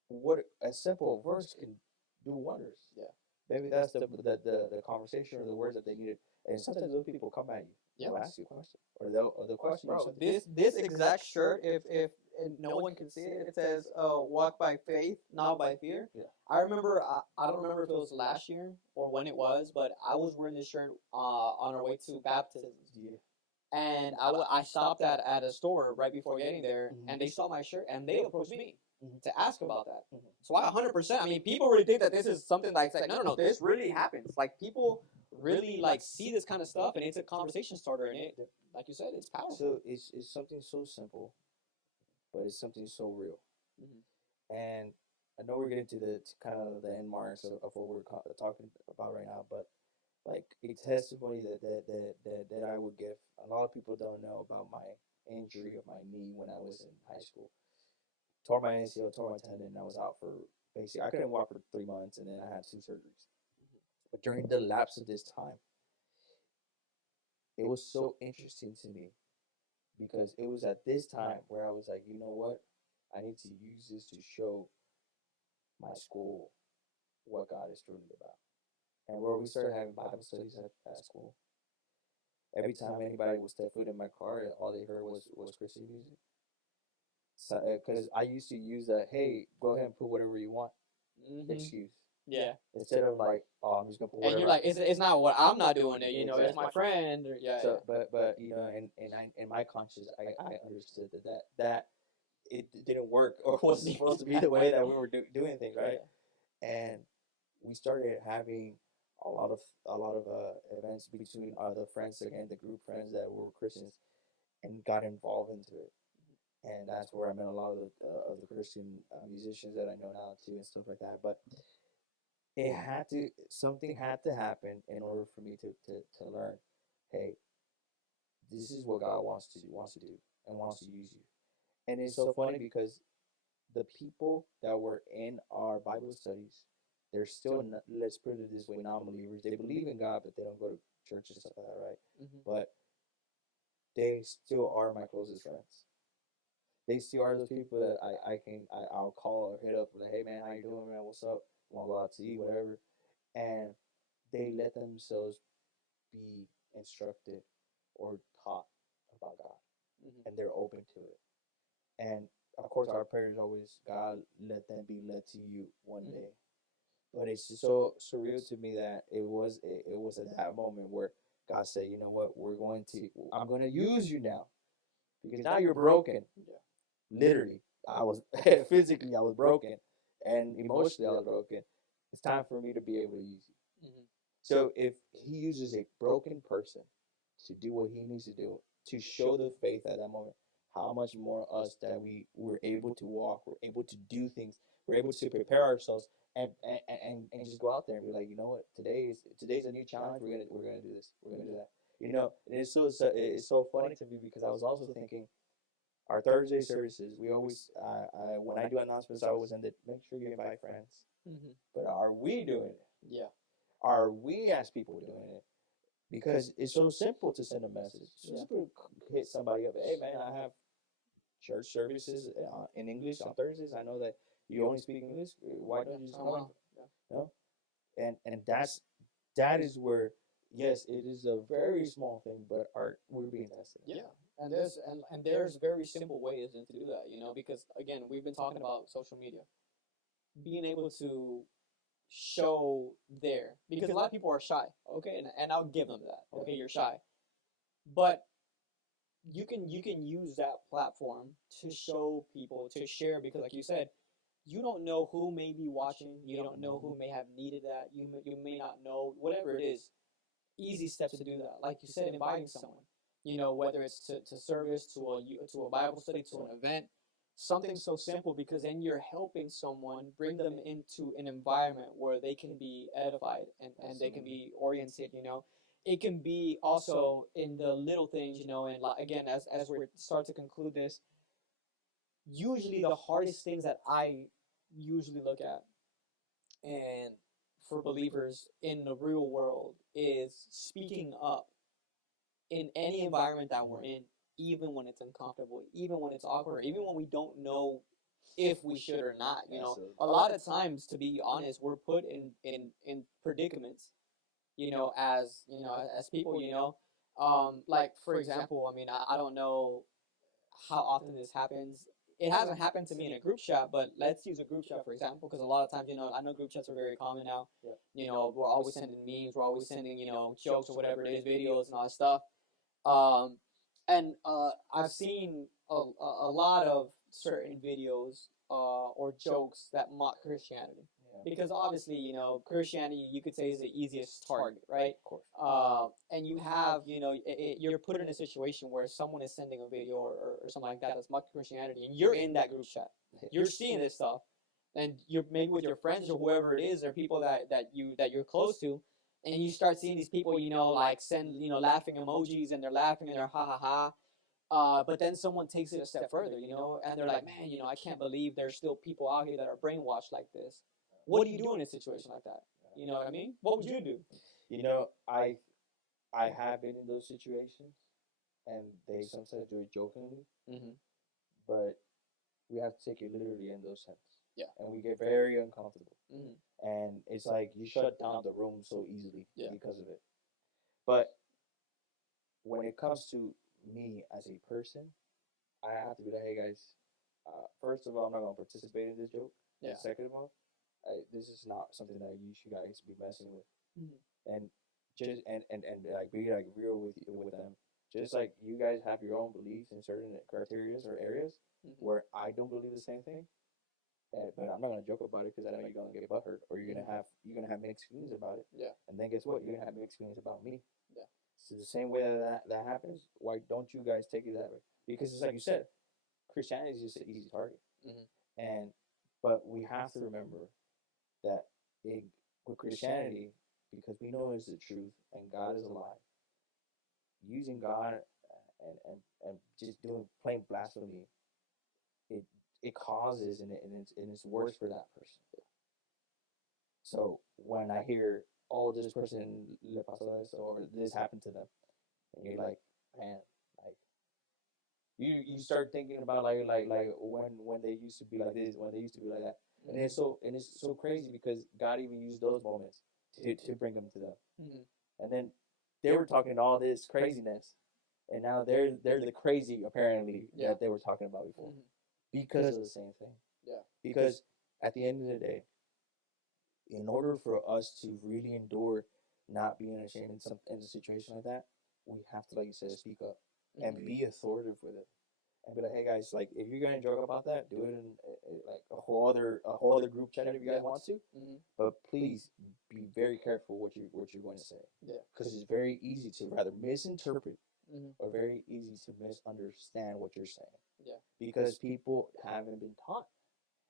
what a simple verse can do wonders. Yeah. Maybe that's the conversation or the words that they needed. And sometimes those people come at you. Yeah. They'll ask you a question, or they'll question you. Bro, Something. this exact shirt, if and no one can see it, it says, "Walk by faith, not by fear." Yeah. I remember. I don't remember if it was last year or when it was, but I was wearing this shirt on our way to baptism. Yeah. And I stopped at a store right before getting there, and they saw my shirt, and they approached me to ask about that. So I 100%. I mean, people really think that this is something like, no, this really happens. Like, people really, like, see this kind of stuff, and it's a conversation starter, and it, like you said, it's powerful. So it's something so simple, but it's something so real. And I know we're getting to kind of the end marks of what we're talking about right now, but like a testimony that I would give. A lot of people don't know about my injury of my knee when I was in high school. Tore my ACL, tore my tendon, and I was out for basically, I couldn't walk for 3 months, and then I had two surgeries. But during the lapse of this time, it was so interesting to me because it was at this time where I was like, you know what? I need to use this to show my school what God is truly about. And where we started having Bible studies at school, every time anybody would step foot in my car, all they heard was Christian music. Because I used to use that, hey, go ahead and put whatever you want excuse. Yeah. Instead of like, oh, I'm just gonna put whatever. And you're like, it's not what I'm not doing it. You know, it's my friend. Or, So, but you know, in my conscience, I understood that it didn't work or wasn't supposed to be the way that we were doing things, right? And we started having a lot of events between the friends again, the group friends that were Christians, and got involved into it. And that's where I met a lot of the Christian musicians that I know now too, and stuff like that. But something had to happen in order for me to learn, hey, this is what God wants to do and wants to use you. And it's so funny because the people that were in our Bible studies, they're still not, let's put it this way, non-believers. They believe in God, but they don't go to church and stuff like that, right? But they still are my closest friends. They still are those people that I'll call or hit up like, hey man, how you doing, man? What's up? Want to go out to eat, whatever. And they let themselves be instructed or taught about God, and they're open to it. And of course, our prayer is always, God, let them be led to you one day. But it's so surreal to me that it was at that moment where God said, you know what, I'm going to use you now because now you're broken. Literally, I was physically I was broken, and emotionally I was broken. It's time for me to be able to use you. So if He uses a broken person to do what He needs to do to show the faith at that moment, how much more us that we were able to walk, we're able to do things, we're able to prepare ourselves and just go out there and be like, you know what, today's a new challenge. We're gonna do this. We're gonna do that. You know, and it's so funny to me because I was also thinking our Thursday services. We always when I do announcements, I always end it. Make sure you invite friends. But are we doing it? Yeah. Are we as people doing it? Because it's so simple to send a message. It's so simple to hit somebody up. Hey man, I have church services in English on Thursdays. I know that you only speak English. Why don't you just come on? No, and that is where, yes, it is a very small thing, but we're being tested. Yeah. And there's very simple ways to do that, because again, we've been talking about social media, being able to show there, because a lot of people are shy, okay, and I'll give them that, okay, you're shy, but you can use that platform to show people, to share, because like you said, you don't know who may be watching, you don't know who may have needed that, you may not know, whatever it is, easy steps to do that, like you said, inviting someone, whether it's to service, to a Bible study, to an event, something so simple, because then you're helping someone, bring them into an environment where they can be edified, and they can be oriented. It can be also in the little things, and again, as we start to conclude this, usually the hardest things that I usually look at, and for believers in the real world, is speaking up in any environment that we're in, even when it's uncomfortable, even when it's awkward, even when we don't know if we should or not. A lot of times, to be honest, we're put in predicaments, as people, like, for example, I mean, I don't know how often this happens. It hasn't happened to me in a group chat, but let's use a group chat for example, because a lot of times, I know group chats are very common now. We're always sending memes, we're always sending, jokes or whatever it is, videos and all that stuff. Um, and I've seen a lot of certain videos or jokes that mock Christianity. Because obviously, Christianity, you could say, is the easiest target, right? Of course. And you have, you're put in a situation where someone is sending a video or something like that that's mocking Christianity, and you're in that group chat. You're seeing this stuff, and you're maybe with your friends or whoever it is, or people that you're close to, and you start seeing these people, like send, laughing emojis, and they're laughing and they're ha ha ha. But then someone takes it a step further, and they're like, man, I can't believe there's still people out here that are brainwashed like this. What do you do in a situation like that? You know what I mean? What would you do? I have been in those situations, and they sometimes do it jokingly, but we have to take it literally in those sense. Yeah. And we get very uncomfortable. Mm-hmm. And it's like you shut down the room so easily because of it. But when it comes to me as a person, I have to be like, hey guys, first of all, I'm not gonna participate in this joke. Yeah. Second of all, this is not something that you should guys be messing with. Mm-hmm. And just and like be like real with them. Just like you guys have your own beliefs in certain criteria or areas where I don't believe the same thing. But I'm not gonna joke about it because I know you're gonna get butthurt or you're gonna have mixed feelings about it. Yeah. And then guess what? You're gonna have mixed feelings about me. Yeah. So the same way that happens, why don't you guys take it that way? Because it's like you said, Christianity is just an easy target. Mm-hmm. But we have to remember that with Christianity, because we know it's the truth and God is alive, using God and just doing plain blasphemy, it causes and it's worse for that person. So when I hear, oh, this person le pasó esto or this happened to them, and you're like, man, like you start thinking about like when they used to be like this, when they used to be like that, and it's so crazy because God even used those moments to bring them to them, and then they were talking all this craziness, and now they're the crazy apparently that they were talking about before, because of the same thing. Yeah. Because at the end of the day, in order for us to really endure not being ashamed in a situation like that, we have to, like you said, speak up and be authoritative with it, and be like, hey guys, like if you're gonna joke about that, do it in like a whole other group chat if you guys want to, but please be very careful what you're going to say, because it's very easy to rather misinterpret or very easy to misunderstand what you're saying, because people haven't been taught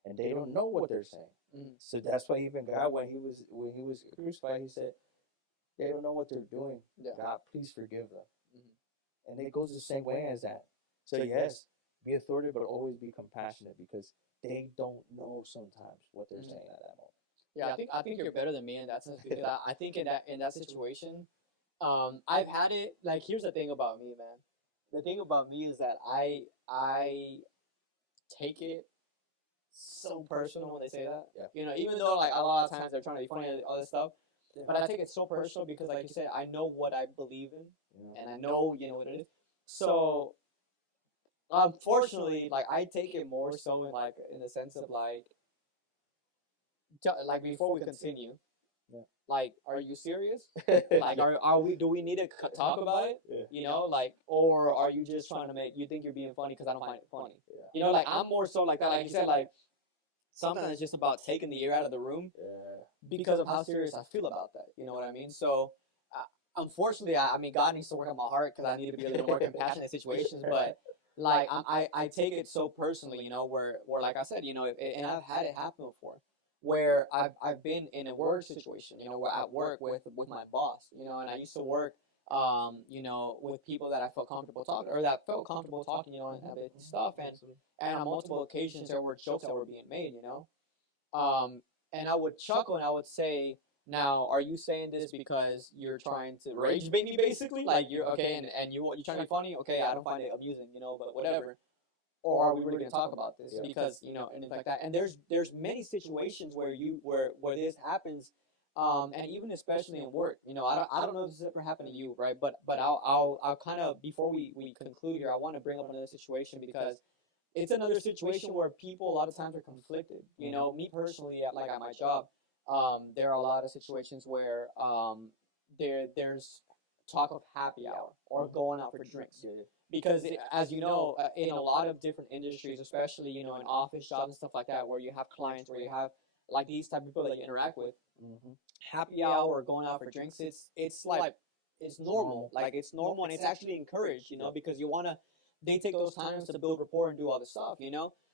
and they don't know what they're saying. So that's why even God, when he was crucified, he said, they don't know what they're doing. God, please forgive them. And it goes the same way as that. So yes, be authoritative, but always be compassionate, because they don't know sometimes what they're saying at that moment. Yeah, I think you're better than me in that sense, because I think in that situation, I've had it. Like, here's the thing about me, man. The thing about me is that I take it so personal when they say that. Yeah. You know, even though like a lot of times they're trying to be funny and all this stuff, but I take it so personal because, like you said, I know what I believe in, and I know what it is. So, unfortunately, like I take it more so in the sense of like before we continue, like, are you serious? Like, are we? Do we need to talk about it? Like, or are you just trying to you think you're being funny because I don't find it funny? Like I'm more so like that. Like you said, like sometimes it's just about taking the air out of the room because of how serious I feel about that. You know what I mean? So, unfortunately, I mean, God needs to work on my heart because I need to be a little more compassionate in situations. But like, I take it so personally, where like I said, and I've had it happen before, where I've been in a work situation, where at work with my boss, and I used to work, with people that I felt comfortable talking, or that felt comfortable talking, and stuff, and on multiple occasions there were jokes that were being made, and I would chuckle and I would say, now, are you saying this because you're trying to rage bait me, basically? Like, you're okay, and you're trying to be funny? Okay, I don't find it amusing, but whatever. Or are we really going to talk about this? Because, and things like that. And there's many situations where where this happens, and even especially in work. I don't know if this has ever happened to you, right? But I'll kind of, before we conclude here, I want to bring up another situation, because it's another situation where people a lot of times are conflicted. Me personally, at my job, there are a lot of situations where there's talk of happy hour or going out for drinks. Because as you know, in a lot of different industries, especially in office jobs and stuff like that, where you have clients, where you have like these type of people that you interact with, happy hour or going out for drinks, it's like it's normal. Like, it's normal, and it's actually encouraged, because they take those times to build rapport and do all this stuff,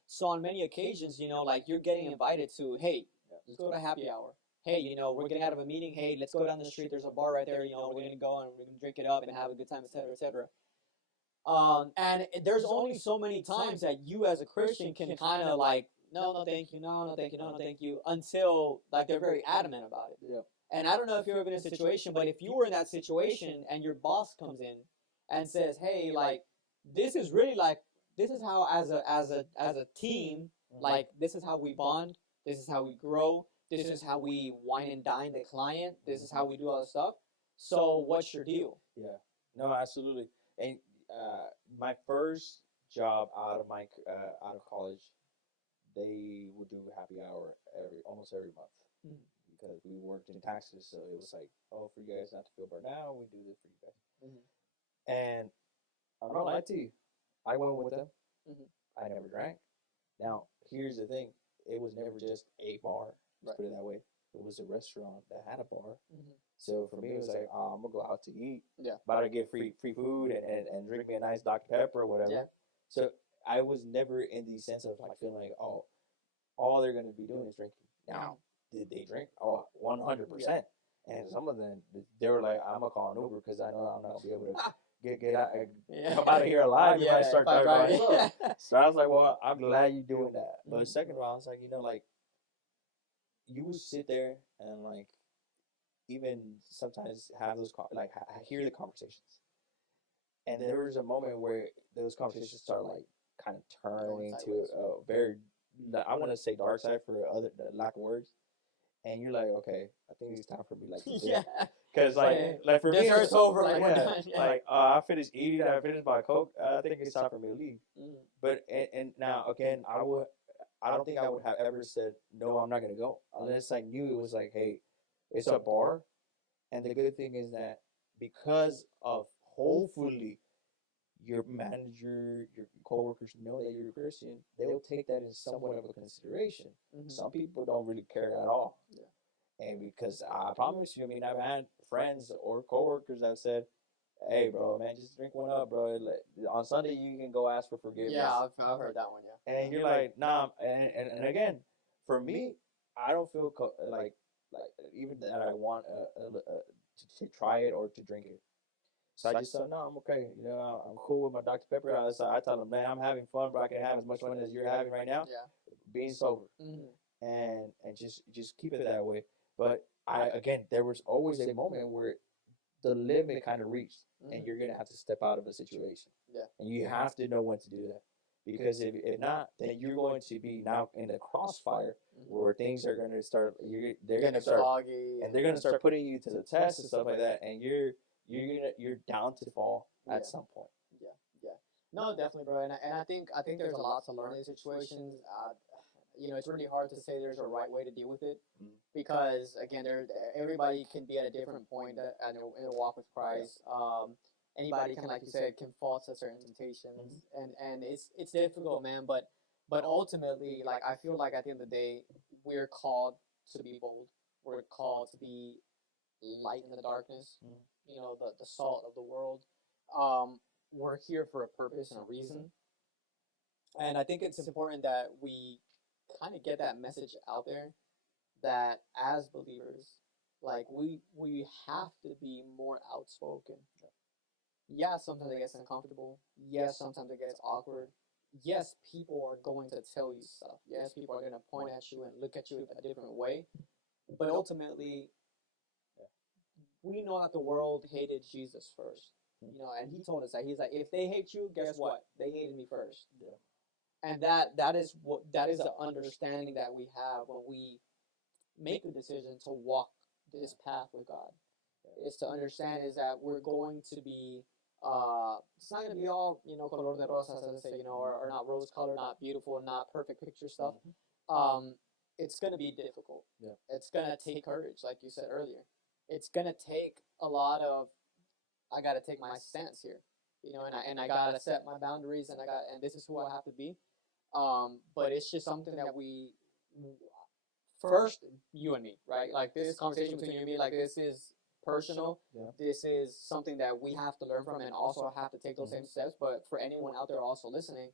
So on many occasions, like you're getting invited to, hey, let's go to happy hour. Hey, we're getting out of a meeting. Hey, let's go down the street. There's a bar right there. We're going to go and we're going to drink it up and have a good time, etc., etc. And there's only so many times that you as a Christian can kind of like, no, thank you, no, thank you, no, thank you, until like they're very adamant about it. Yeah. And I don't know if you've ever been in a situation, but if you were in that situation and your boss comes in and says, hey, like, this is really like this is how as a team, like this is how we bond, this is how we grow, this is how we wine and dine the client, this is how we do all this stuff. So what's your deal? Yeah, no, absolutely. And my first job out of college, they would do happy hour almost every month Mm-hmm. because we worked in taxes, so it was like, oh, for you guys not to feel burnt out, we do this for you guys. Mm-hmm. And I'm not lie to you, I went with them. Mm-hmm. I never drank. Now, here's the thing: it was never just a bar. Let's put it that way. It was a restaurant that had a bar. Mm-hmm. So for me, it was like, oh, I'm gonna go out to eat. Yeah. But I get free food and drink me a nice Dr Pepper or whatever. Yeah. So I was never in the sense of like feeling like, oh, all they're gonna be doing is drinking. Now, did they drink? Oh, 100%. And some of them, they were like, I'm gonna call an Uber because I know I'm not gonna be able to get out, come out of here alive if I start driving by myself. So I was like, well, I'm glad you're doing that. But second of all, I was like, like, you would sit there and like even sometimes have those like hear the conversations, and there was a moment where those conversations start like kind of turning to a very, I want to say dark side for other lack of words, and you're like, okay, I think it's time for me like to Yeah. Because like for me, it's over. Like, yeah, we're done. Yeah. Like I finished eating, I finished my Coke. I think it's time for me to leave. Mm-hmm. But and now again, I don't think I would have ever said no. I'm not gonna go unless I knew it was like, hey, it's a bar, and the good thing is that because of hopefully your manager, your coworkers know that you're a Christian, they'll take that as somewhat of a consideration. Mm-hmm. Some people don't really care at all. Yeah. And because I promise you, I mean, I've had friends or coworkers that said, "Hey, bro, man, just drink one up, bro. On Sunday, you can go ask for forgiveness." Yeah, I've heard that one. Yeah. And you're like, "Nah." And again, for me, I don't feel like even that I want to try it or to drink it. So I just said, no, I'm okay. I'm cool with my Dr. Pepper. I tell them, man, I'm having fun, but I can have as much fun as you're having right now. Yeah. Being sober. Mm-hmm. And just keep it that way. But there was always a moment where the limit kind of reached, and you're gonna have to step out of a situation. Yeah. And you have to know when to do that, because if not, then you're going to be now in the crossfire where things are gonna start. They're gonna start foggy, and they're gonna start putting you to the test and stuff like that, and you're down to fall at some point. Yeah. No, definitely, bro. And I think there's a lot to learn in these situations. It's really hard to say there's a right way to deal with it, because again, everybody can be at a different point in their walk with Christ. Anybody can, like you said, can fall to certain temptations, and it's difficult, man. But ultimately, like, I feel like at the end of the day, we're called to be bold. We're called to be light in the darkness. The salt of the world. We're here for a purpose and a reason, and I think it's important that we kind of get that message out there, that as believers, like, we have to be more outspoken. Yeah, sometimes it gets uncomfortable. Yes, sometimes it gets awkward. Yes, people are going to tell you stuff. Yes, people are going to point at you and look at you a different way. But ultimately, we know that the world hated Jesus first. And he told us that. He's like, if they hate you, guess what? They hated me first. Yeah. And that is the understanding that we have when we make a decision to walk this path with God. Is to understand is that we're going to be it's not going to be all color de rosas, as I say, or not rose colored, not beautiful, not perfect picture stuff. It's going to be difficult. Yeah. It's going to take courage, like you said earlier. It's going to take a lot of, I got to take my stance here, and I got to set my boundaries, and this is who I have to be. But it's just something that we, first, you and me, right? Like, this conversation between you and me, like, this is personal. Yeah. This is something that we have to learn from and also have to take those same steps. But for anyone out there also listening,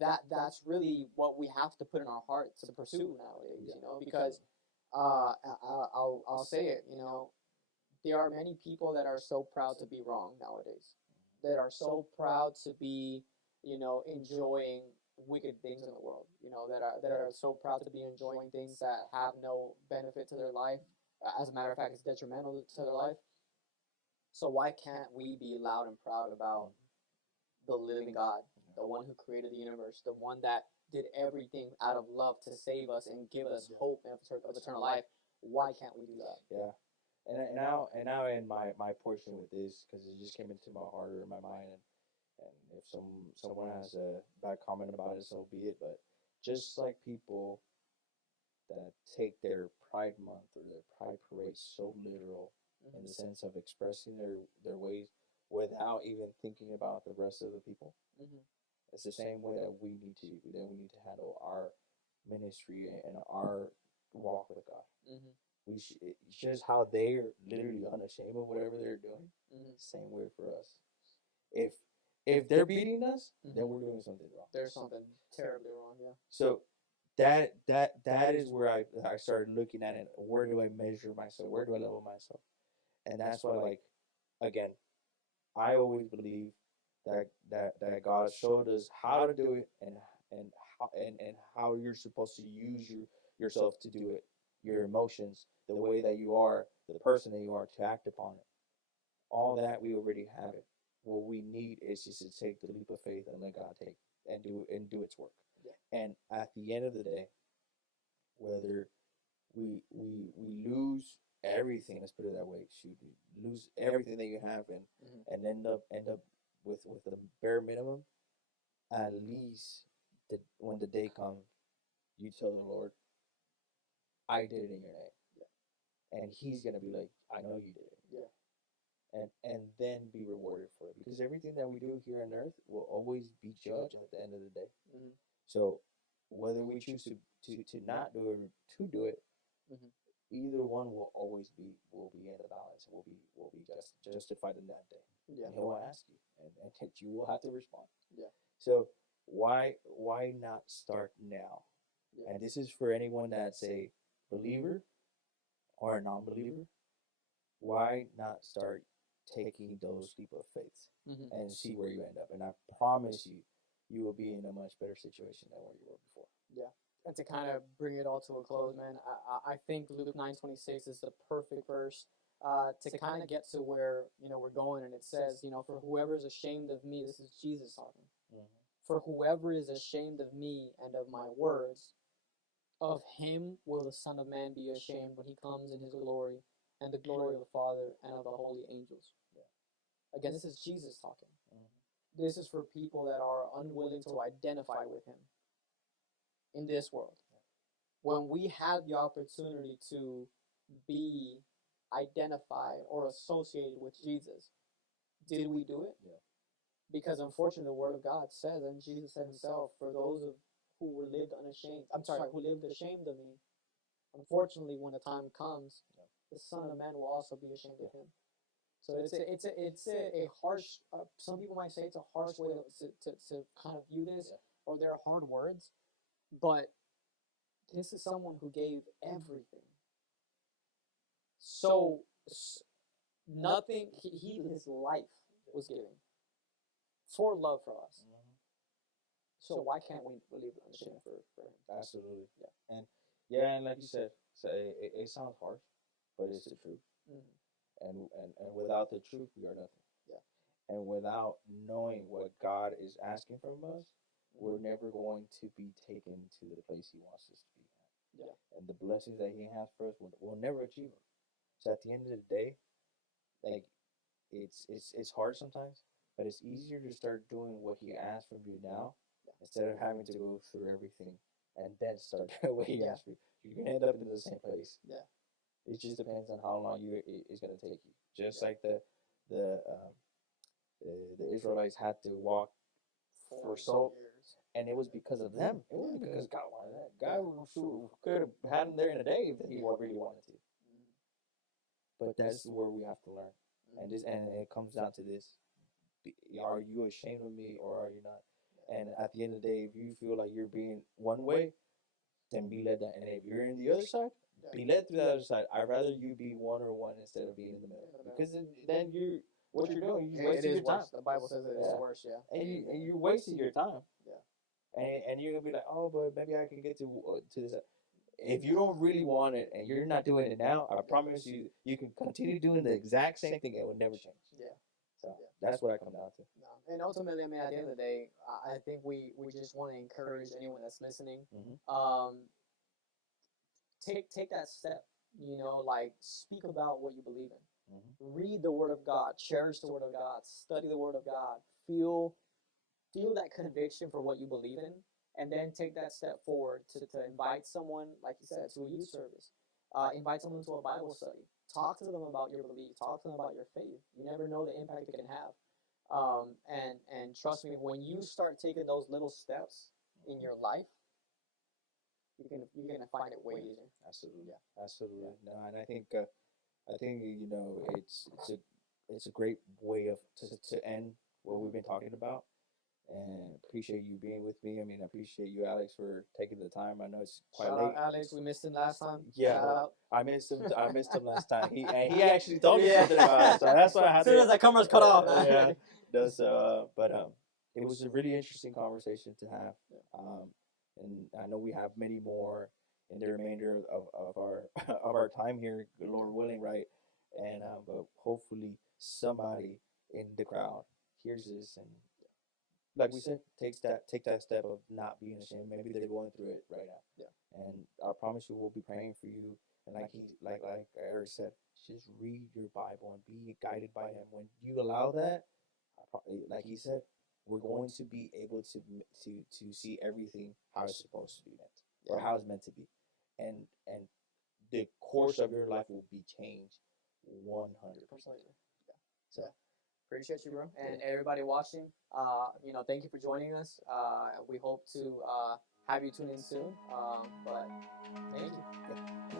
that's really what we have to put in our heart to pursue nowadays, because I'll say it, there are many people that are so proud to be wrong nowadays, that are so proud to be, enjoying wicked things in the world, that are so proud to be enjoying things that have no benefit to their life. As a matter of fact, it's detrimental to their life. So why can't we be loud and proud about the living God, the one who created the universe, the one that did everything out of love to save us and give us hope of eternal life. Why can't we do that? Yeah. And now in my portion with this, because it just came into my heart or my mind, and if someone has a bad comment about it, so be it. But just like people that take their Pride Month or their Pride Parade so literal, in the sense of expressing their ways without even thinking about the rest of the people. It's the same way that we need to handle our ministry and our walk with God. It's just how they're literally unashamed of whatever they're doing. Same way for us. If if they're beating us, then we're doing something wrong. There's something terribly wrong. Yeah. So that is where I started looking at it. Where do I measure myself? Where do I level myself? And that's why, like, again, I always believe that God showed us how to do it, and how you're supposed to use yourself to do it, your emotions, the way that you are, the person that you are, to act upon it. All that we already have it. What we need is just to take the leap of faith and let God take and do its work. Yeah. And at the end of the day, whether we lose everything, let's put it that way, shoot, lose everything that you have, and end up with the bare minimum, at least when the day comes, you tell the Lord, I did it in your name. Yeah. And He's gonna be like, I know you did it. Yeah. And then be rewarded for it, because everything that we do here on earth will always be judged at the end of the day. So whether we choose to not do it or to do it, either one will always be in the balance, will be justified in that day. Yeah. And He will ask you, and you will have to respond. Yeah. So why not start now? Yeah. And this is for anyone that's a believer or a non-believer. Why not start taking those leap of faith and see where you end up? And I promise you, you will be in a much better situation than where you were before. Yeah. And to kind of bring it all to a close, man, I think Luke 9:26 is the perfect verse to kind of get to where, we're going. And it says, for whoever is ashamed of me, this is Jesus talking. For whoever is ashamed of me and of my words, of him will the Son of Man be ashamed when he comes in his glory and the glory of the Father and of the holy angels. Yeah. Again, this is Jesus talking. This is for people that are unwilling to identify with him in this world. When we had the opportunity to be identified or associated with Jesus, did we do it? Yeah. Because unfortunately, the Word of God says, and Jesus said himself, for those who lived ashamed of me, unfortunately, when the time comes, the Son of Man will also be ashamed of him. So it's a harsh. Some people might say it's a harsh way to kind of view this, or they're hard words, but this is someone who gave everything. So nothing. His life was given for love for us. So why can't we believe unashamed for him? Absolutely. Yeah. And like you said, so it sounds harsh, but it's the truth. And without the truth, we are nothing. Yeah. And without knowing what God is asking from us, we're never going to be taken to the place He wants us to be at. Yeah. And the blessings that He has for us, we'll never achieve them. So at the end of the day, like, it's hard sometimes, but it's easier to start doing what He asks from you now, instead of having to go through everything and then start doing what He asks for you. You're gonna end up in the same place. Yeah. It just depends on how long it's gonna take you. Just like the Israelites had to walk for so, and it was because of them. It wasn't because God wanted that. God could have had them there in a day if He really wanted to. But that's where we have to learn, and it comes down to this: are you ashamed of me, or are you not? And at the end of the day, if you feel like you're being one way, then be led that. And if you're in the other side, be led through the other side. I'd rather you be one instead of being in the middle, because then what you're doing, you're wasting your time. The Bible says it's worse, yeah. And you're wasting your time. Yeah. And you're gonna be like, oh, but maybe I can get to this. If you don't really want it and you're not doing it now, I promise you, you can continue doing the exact same thing. It will never change. Yeah. So that's what I come down to. No. And ultimately, I mean, at the end of the day, I think we just want to encourage anyone that's listening. Take that step. You know, like speak about what you believe in. Read the Word of God. Cherish the Word of God. Study the Word of God. Feel that conviction for what you believe in, and then take that step forward to invite someone, like you said, to a youth service. Invite someone to a Bible study. Talk to them about your belief. Talk to them about your faith. You never know the impact it can have. And trust me, when you start taking those little steps in your life, you're gonna find it way easier. Absolutely, absolutely. No, and I think you know it's a great way of to end what we've been talking about. And appreciate you being with me. I mean, I appreciate you, Alex, for taking the time. I know it's quite Shout late. out, Alex. We missed him last time. Yeah, Shout out. I missed him. I missed him last time. He actually told me something about it, so that's why I had as soon as that camera's cut off. Yeah, does but it was a really interesting conversation to have. And I know we have many more in the remainder of our of our time here, Lord willing, right? And but hopefully somebody in the crowd hears this and, like we said, take that step of not being ashamed. Maybe they're going through it right now. Yeah. And I promise you, we'll be praying for you. And like Eric said, just read your Bible and be guided by Him. When you allow that, like he said, we're going to be able to see everything how it's supposed to be meant, or how it's meant to be, and the course of your life will be changed 100%. Yeah. So. Appreciate you, bro. And everybody watching, you know, thank you for joining us. We hope to have you tune in soon. But thank you.